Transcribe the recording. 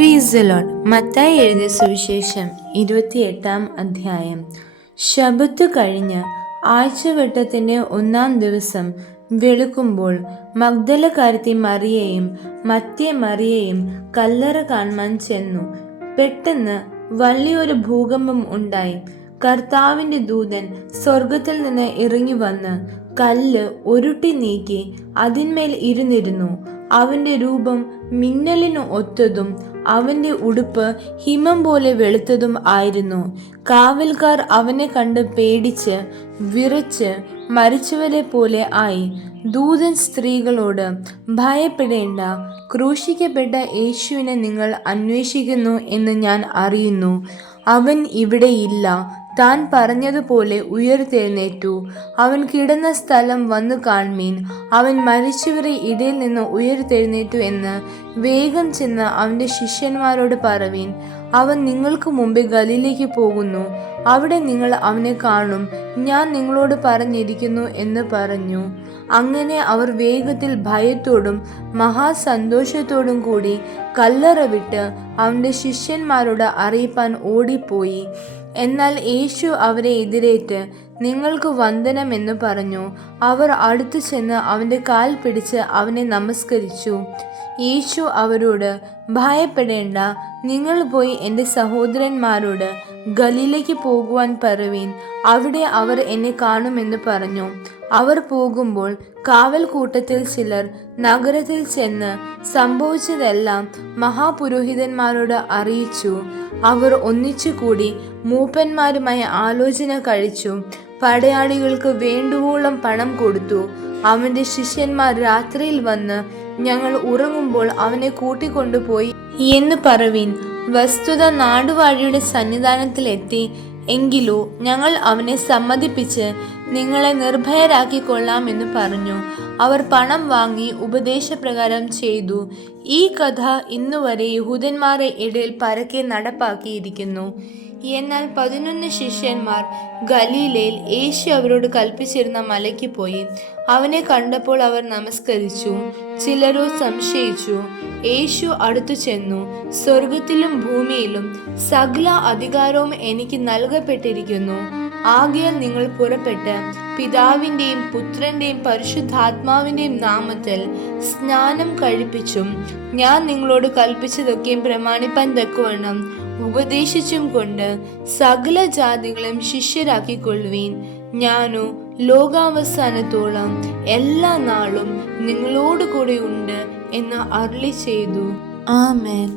Praise the Lord. Mathai എഴുതിയ സുവിശേഷം 28-ാം അധ്യായം. ശബ്ബത്ത് കഴിഞ്ഞ് ആഴ്ചവട്ടത്തിൻ്റെ 1-ാം ദിവസം വെളുക്കുമ്പോൾ മഗ്ദലക്കാരത്തി മറിയയും മറ്റേ മറിയയും കല്ലറ കാണുവാൻ ചെന്നു. പെട്ടെന്ന് വലിയൊരു ഭൂകമ്പം ഉണ്ടായി. കർത്താവിൻ്റെ ദൂതൻ സ്വർഗത്തിൽ നിന്ന് ഇറങ്ങി വന്ന് കല്ല് ഉരുട്ടി നീക്കി അതിന്മേൽ ഇരുന്നിരുന്നു. അവന്റെ രൂപം മിന്നലിന് ഒത്തതും അവന്റെ ഉടുപ്പ് ഹിമം പോലെ വെളുത്തതും ആയിരുന്നു. കാവൽക്കാർ അവനെ കണ്ട് പേടിച്ച് വിറച്ച് മരിച്ചവരെ പോലെ ആയി. ദൂതൻ സ്ത്രീകളോട്, ഭയപ്പെടേണ്ട, ക്രൂശിക്കപ്പെട്ട യേശുവിനെ നിങ്ങൾ അന്വേഷിക്കുന്നു എന്ന് ഞാൻ അറിയുന്നു. അവൻ ഇവിടെയില്ല. താൻ പറഞ്ഞതുപോലെ ഉയർത്തെഴുന്നേറ്റു. അവൻ കിടന്ന സ്ഥലം വന്നു കാൺമീൻ. അവൻ മരിച്ചവരെ ഇടയിൽ നിന്ന് ഉയർത്തെഴുന്നേറ്റു എന്ന് വേഗം ചെന്ന് അവൻ്റെ ശിഷ്യന്മാരോട് പറവീൻ. അവൻ നിങ്ങൾക്ക് മുമ്പേ ഗലീലയ്ക്ക് പോകുന്നു. അവിടെ നിങ്ങൾ അവനെ കാണും. ഞാൻ നിങ്ങളോട് പറഞ്ഞിരിക്കുന്നു എന്ന് പറഞ്ഞു. അങ്ങനെ അവർ വേഗത്തിൽ ഭയത്തോടും മഹാസന്തോഷത്തോടും കൂടി കല്ലറ വിട്ട് അവൻ്റെ ശിഷ്യന്മാരോട് അറിയിപ്പാൻ ഓടിപ്പോയി. എന്നാൽ യേശു അവരെ എതിരേറ്റ് നിങ്ങൾക്ക് വന്ദനം എന്ന് പറഞ്ഞു. അവർ അടുത്തു ചെന്ന് അവൻ്റെ കാൽ പിടിച്ച് അവനെ നമസ്കരിച്ചു. യേശു അവരോട്, ഭയപ്പെടേണ്ട, നിങ്ങൾ പോയി എൻ്റെ സഹോദരന്മാരോട് ഗലീലയ്ക്ക് പോകുവാൻ പറവീൻ. അവിടെ അവർ എന്നെ കാണുമെന്ന് പറഞ്ഞു. അവർ പോകുമ്പോൾ കാവൽ കൂട്ടത്തിൽ ചിലർ നഗരത്തിൽ ചെന്ന് സംഭവിച്ചതെല്ലാം മഹാപുരോഹിതന്മാരോട് അറിയിച്ചു. അവർ ഒന്നിച്ചുകൂടി മൂപ്പന്മാരുമായി ആലോചന കഴിച്ചു. പടയാളികൾക്ക് വേണ്ടുവോളം പണം കൊടുത്തു. അവന്റെ ശിഷ്യന്മാർ രാത്രിയിൽ വന്ന്, ഞങ്ങൾ ഉറങ്ങുമ്പോൾ അവനെ കൂട്ടിക്കൊണ്ടുപോയി എന്ന് പറവീൻ. വസ്തുത നാടുവാഴിയുടെ സന്നിധാനത്തിലെത്തി. എങ്കിലോ ഞങ്ങൾ അവനെ സമ്മതിപ്പിച്ച് നിങ്ങളെ നിർഭയരാക്കിക്കൊള്ളാമെന്ന് പറഞ്ഞു. അവർ പണം വാങ്ങി ഉപദേശപ്രകാരം ചെയ്തു. ഈ കഥ ഇന്നുവരെ യഹൂദന്മാരുടെ ഇടയിൽ പരക്കെ നടപ്പാക്കിയിരിക്കുന്നു. എന്നാൽ 11 ശിഷ്യന്മാർ ഗലീലയിൽ യേശു അവരോട് കൽപ്പിച്ചിരുന്ന മലയ്ക്ക് പോയി. അവനെ കണ്ടപ്പോൾ അവർ നമസ്കരിച്ചു. ചിലരോ സംശയിച്ചു. യേശു അടുത്തു ചെന്നു, സ്വർഗത്തിലും ഭൂമിയിലും സകല അധികാരവും എനിക്ക് നൽകപ്പെട്ടിരിക്കുന്നു. ആകയാൽ നിങ്ങൾ പുറപ്പെട്ട് പിതാവിൻ്റെയും പുത്രൻ്റെയും പരിശുദ്ധാത്മാവിൻ്റെയും നാമത്തിൽ സ്നാനം കഴിപ്പിച്ചും ഞാൻ നിങ്ങളോട് കൽപ്പിച്ചതൊക്കെയും പ്രമാണിപ്പാൻ തക്കവണ്ണം ഉപദേശിച്ചും കൊണ്ട് സകല ജാതികളും ശിഷ്യരാക്കിക്കൊള്ളുവീൻ. ഞാനോ ലോകാവസാനത്തോളം എല്ലാ നാളും നിങ്ങളോട് കൂടെ ഉണ്ട് എന്ന് അരുളി ചെയ്തു. ആമേൻ.